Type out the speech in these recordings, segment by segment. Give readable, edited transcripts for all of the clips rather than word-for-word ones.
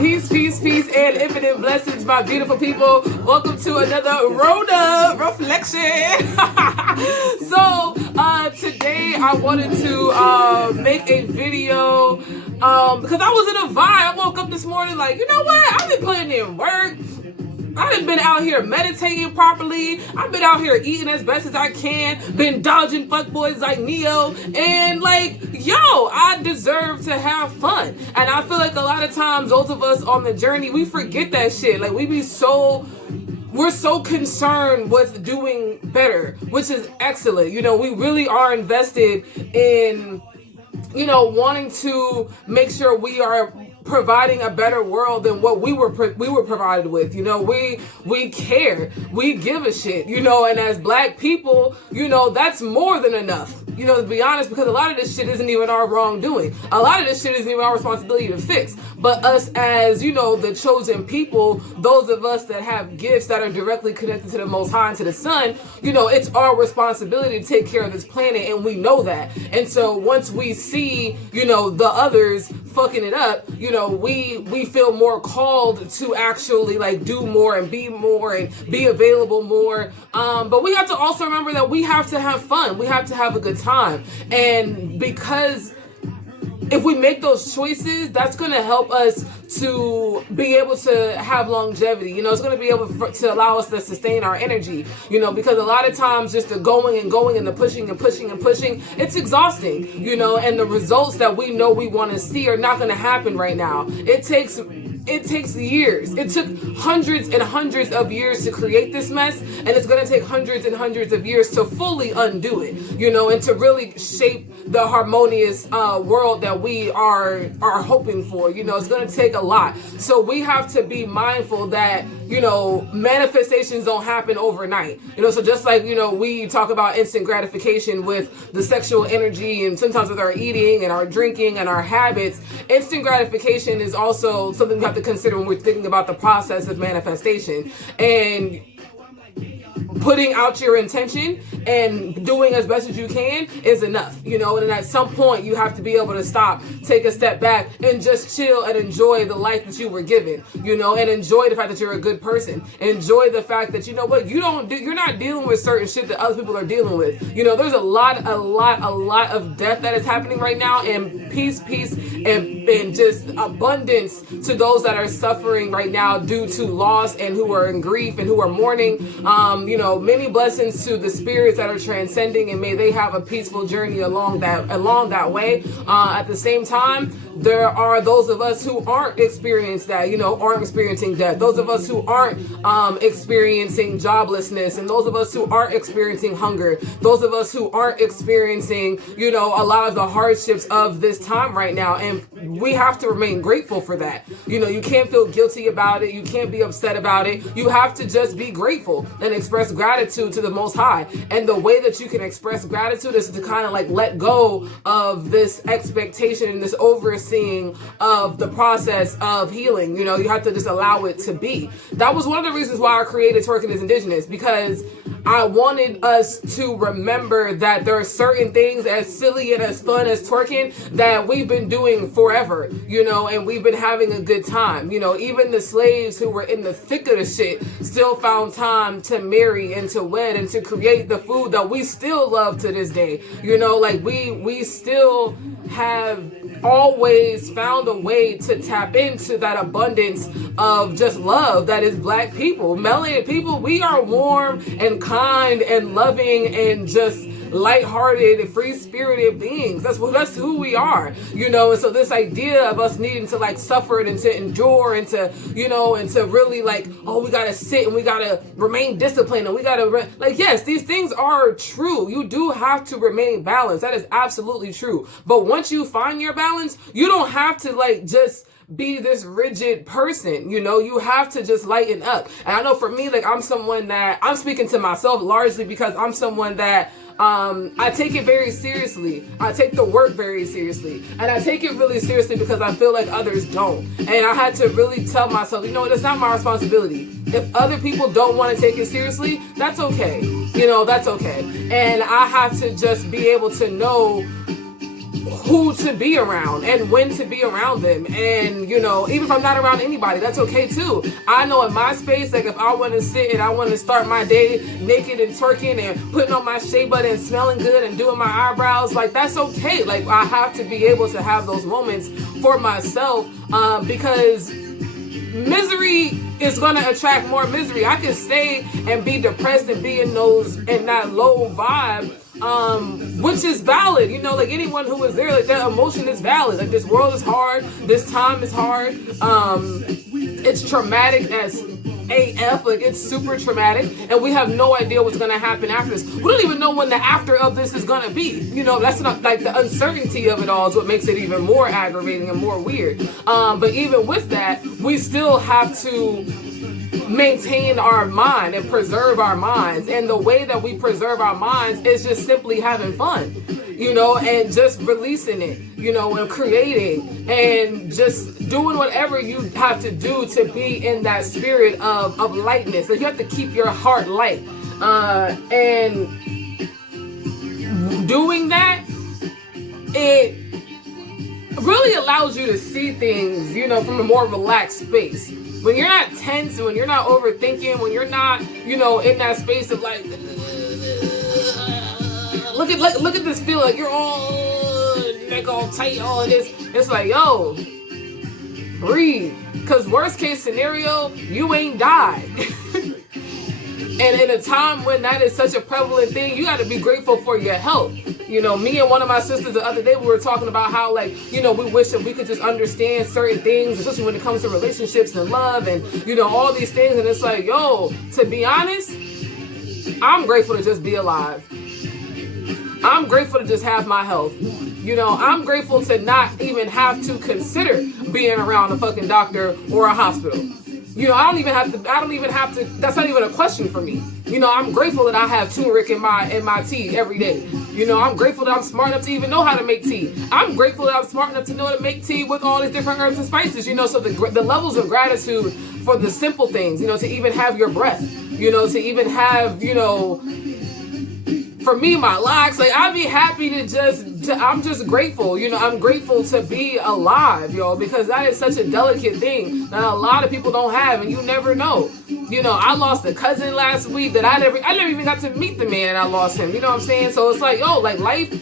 Peace, and infinite blessings, my beautiful people. Welcome to another Rona Reflection. So, today I wanted to make a video because I was in a vibe. I woke up this morning like, you know what? I've been putting in work. I've been out here meditating properly. I've been out here eating as best as I can. Been dodging fuckboys like Neo. And like, yo, I deserve to have fun. And I feel like a lot of times, those of us on the journey, we forget that shit. Like, we're so concerned with doing better, which is excellent. You know, we really are invested in, you know, wanting to make sure we are providing a better world than what we were provided with. You know, we care, we give a shit, you know, and as Black people, you know, that's more than enough, you know, to be honest, because a lot of this shit isn't even our wrongdoing. A lot of this shit isn't even our responsibility to fix. But us as, you know, the chosen people, those of us that have gifts that are directly connected to the Most High and to the Sun, you know, it's our responsibility to take care of this planet, and we know that. And so once we see, you know, the others fucking it up, you know, we feel more called to actually like do more and be available more. But we have to also remember that we have to have fun. We have to have a good time. And because if we make those choices, that's going to help us to be able to have longevity. You know, it's going to be able to allow us to sustain our energy, you know, because a lot of times just the going and the pushing, it's exhausting, you know, and the results that we know we want to see are not going to happen right now. It takes years. It took hundreds and hundreds of years to create this mess, and it's going to take hundreds and hundreds of years to fully undo it, you know, and to really shape the harmonious world that we are hoping for. You know, it's going to take a lot. So we have to be mindful that, you know, manifestations don't happen overnight. You know, so just like, you know, we talk about instant gratification with the sexual energy and sometimes with our eating and our drinking and our habits, instant gratification is also something we have to consider when we're thinking about the process of manifestation. And putting out your intention and doing as best as you can is enough, you know, and at some point you have to be able to stop, take a step back, and just chill and enjoy the life that you were given, you know, and enjoy the fact that you're a good person. Enjoy the fact that, you know what, you're not dealing with certain shit that other people are dealing with. You know, there's a lot of death that is happening right now, and peace, and just abundance to those that are suffering right now due to loss and who are in grief and who are mourning. You know, many blessings to the spirits that are transcending, and may they have a peaceful journey along that way. At the same time, there are those of us who aren't experiencing that, you know, aren't experiencing death. Those of us who aren't experiencing joblessness, and those of us who aren't experiencing hunger. Those of us who aren't experiencing, you know, a lot of the hardships of this time right now. And we have to remain grateful for that. You know, you can't feel guilty about it. You can't be upset about it. You have to just be grateful and express gratitude to the Most High. And the way that you can express gratitude is to kind of like let go of this expectation and this overseeing of the process of healing. You know, you have to just allow it to be. That was one of the reasons why I created Twerking is Indigenous, because I wanted us to remember that there are certain things as silly and as fun as twerking that we've been doing forever, you know, and we've been having a good time. You know, even the slaves who were in the thick of the shit still found time to marry and to wed and to create the food that we still love to this day. You know, like we still have always found a way to tap into that abundance of just love that is Black people. Melanated people, we are warm and kind and loving and just lighthearted and free-spirited beings. That's who we are, you know. And so this idea of us needing to like suffer and to endure and to, you know, and to really like, oh, we gotta sit and we gotta remain disciplined and we gotta like, yes, these things are true. You do have to remain balanced. That is absolutely true. But once you find your balance, you don't have to like just be this rigid person, you know. You have to just lighten up. And I know for me, like, I'm someone that, I'm speaking to myself largely because I'm someone that I take it very seriously. I take the work very seriously. And I take it really seriously because I feel like others don't. And I had to really tell myself, you know, it's not my responsibility. If other people don't want to take it seriously, that's okay. You know, that's okay. And I have to just be able to know who to be around and when to be around them. And, you know, even if I'm not around anybody, that's okay too. I know in my space, like if I want to sit and I want to start my day naked and twerking and putting on my shea butter and smelling good and doing my eyebrows, like that's okay. Like I have to be able to have those moments for myself, because misery is going to attract more misery. I can stay and be depressed and be in that low vibe, which is valid, you know, like anyone who is there, like that emotion is valid. Like this world is hard, this time is hard, it's traumatic as AF, like it's super traumatic, and we have no idea what's gonna happen after this. We don't even know when the after of this is gonna be. You know, that's not like the uncertainty of it all is what makes it even more aggravating and more weird. But even with that, we still have to maintain our mind and preserve our minds. And the way that we preserve our minds is just simply having fun, you know, and just releasing it, you know, and creating and just doing whatever you have to do to be in that spirit of lightness. So you have to keep your heart light. And doing that, it really allows you to see things, you know, from a more relaxed space. When you're not tense, when you're not overthinking, when you're not, you know, in that space of like, look at this feeling, like you're all neck all tight, all of this. It's like, yo, breathe. Because worst case scenario, you ain't died. And in a time when that is such a prevalent thing, you got to be grateful for your health. You know, me and one of my sisters the other day, we were talking about how, like, you know, we wish that we could just understand certain things, especially when it comes to relationships and love and, you know, all these things. And it's like, yo, to be honest, I'm grateful to just be alive. I'm grateful to just have my health. You know, I'm grateful to not even have to consider being around a fucking doctor or a hospital. You know, I don't even have to, that's not even a question for me. You know, I'm grateful that I have turmeric in my tea every day. You know, I'm grateful that I'm smart enough to even know how to make tea. I'm grateful that I'm smart enough to know how to make tea with all these different herbs and spices, you know, so the levels of gratitude for the simple things, you know, to even have your breath, you know, to even have, you know, for me, my locks, like I'd be happy I'm just grateful, you know, I'm grateful to be alive, y'all, because that is such a delicate thing that a lot of people don't have, and you never know. You know, I lost a cousin last week that I never even got to meet the man, and I lost him, you know what I'm saying? So it's like, yo, like life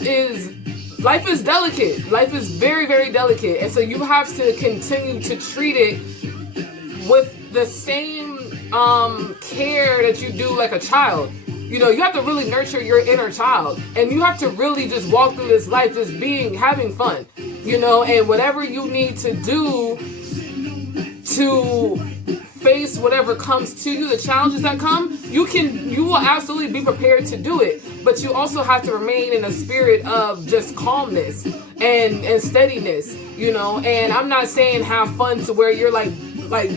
is delicate. Life is very, very delicate, and so you have to continue to treat it with the same care that you do like a child. You know, you have to really nurture your inner child, and you have to really just walk through this life just having fun, you know, and whatever you need to do to face whatever comes to you, the challenges that come, you will absolutely be prepared to do it, but you also have to remain in a spirit of just calmness and steadiness, you know. And I'm not saying have fun to where you're like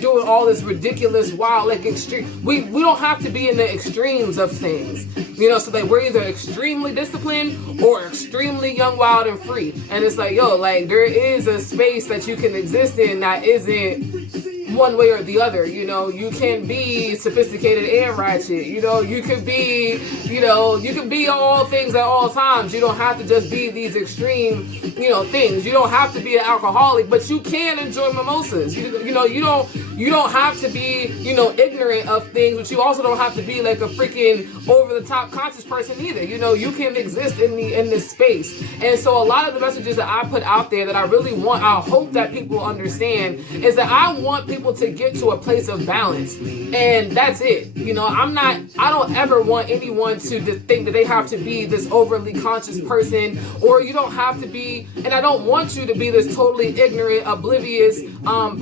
doing all this ridiculous, wild, like extreme. We don't have to be in the extremes of things, you know. So like we're either extremely disciplined or extremely young, wild, and free. And it's like, yo, like there is a space that you can exist in that isn't one way or the other. You know, you can be sophisticated and ratchet. You know, you can be all things at all times. You don't have to just be these extreme, you know, things. You don't have to be an alcoholic, but you can enjoy mimosas. You know, you don't have to be, you know, ignorant of things, but you also don't have to be like a freaking over the top conscious person either. You know, you can exist in this space. And so a lot of the messages that I put out there that I really want, I hope that people understand, is that I want people to get to a place of balance. And that's it. You know, I don't ever want anyone to think that they have to be this overly conscious person, or you don't have to be, and I don't want you to be this totally ignorant, oblivious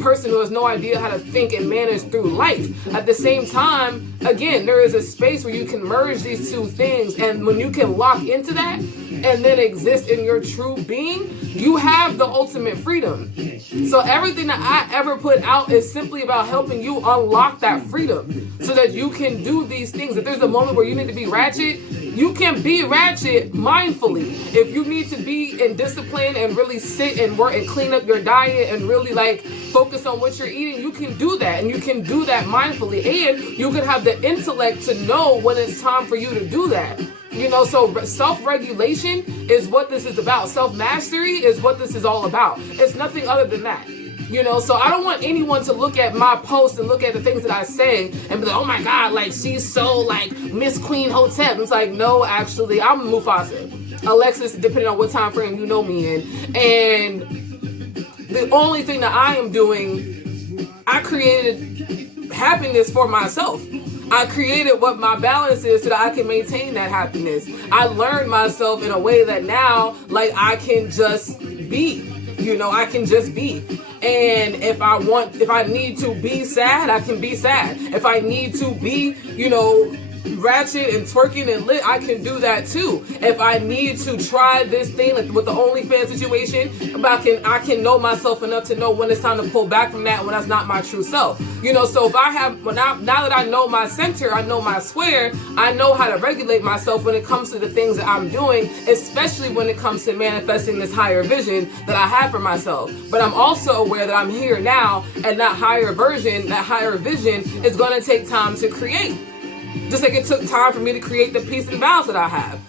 person who has no idea how to think and manage through life. At the same time, again, there is a space where you can merge these two things, and when you can lock into that and then exist in your true being, you have the ultimate freedom. So everything that I ever put out is simply about helping you unlock that freedom so that you can do these things. If there's a moment where you need to be ratchet, You can be ratchet mindfully. If you need to be in discipline and really sit and work and clean up your diet and really like focus on what you're eating, you can do that, and you can do that mindfully, and you can have the intellect to know when it's time for you to do that. So self-regulation is what this is about. Self-mastery is what this is all about. It's nothing other than that. So I don't want anyone to look at my posts and look at the things that I say and be like, oh my God, like she's so like Miss Queen Hotep. It's like, no, actually, I'm Mufasa. Alexis, depending on what time frame you know me in. And the only thing that I am doing, I created happiness for myself. I created what my balance is so that I can maintain that happiness. I learned myself in a way that now, like, I can just be. I can just be. And if I need to be sad, I can be sad. If I need to be, ratchet and twerking and lit, I can do that too. If I need to try this thing like with the OnlyFans situation, I can know myself enough to know when it's time to pull back from that, when that's not my true self. So if now that I know my center, I know my square, I know how to regulate myself when it comes to the things that I'm doing, especially when it comes to manifesting this higher vision that I have for myself. But I'm also aware that I'm here now, and that higher vision is going to take time to create. Just like it took time for me to create the peace and balance that I have.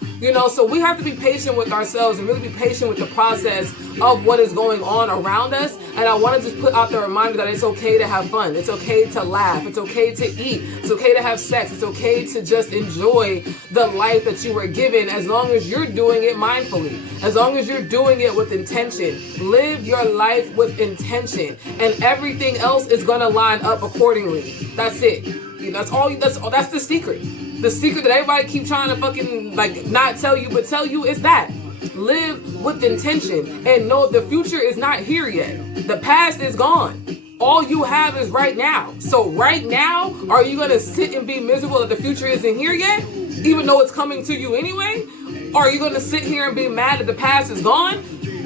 So we have to be patient with ourselves and really be patient with the process of what is going on around us. And I want to just put out the reminder that it's okay to have fun. It's okay to laugh. It's okay to eat. It's okay to have sex. It's okay to just enjoy the life that you were given, as long as you're doing it mindfully, as long as you're doing it with intention. Live your life with intention, and everything else is going to line up accordingly. That's it. That's the secret. The secret that everybody keep trying to fucking like not tell you, but tell you is that. Live with intention and know the future is not here yet. The past is gone. All you have is right now. So right now, are you gonna sit and be miserable that the future isn't here yet, even though it's coming to you anyway? Or are you gonna sit here and be mad that the past is gone?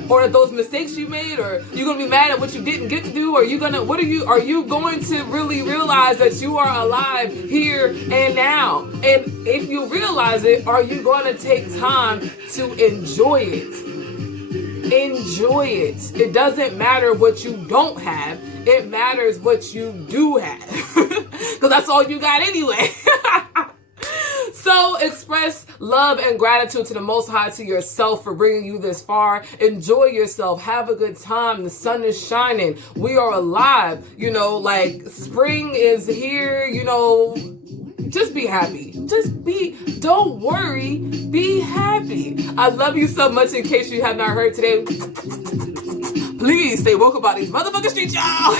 Or at those mistakes you made, or you're gonna be mad at what you didn't get to do, or are you going to really realize that you are alive here and now? And if you realize it, are you going to take time to enjoy it? Enjoy it. It doesn't matter what you don't have. It matters what you do have. Because that's all you got anyway. So express love and gratitude to the Most High, to yourself, for bringing you this far. Enjoy yourself. Have a good time. The sun is shining. We are alive. Like spring is here. Just be happy. Don't worry. Be happy. I love you so much. In case you have not heard today, please stay woke about these motherfucking streets, y'all.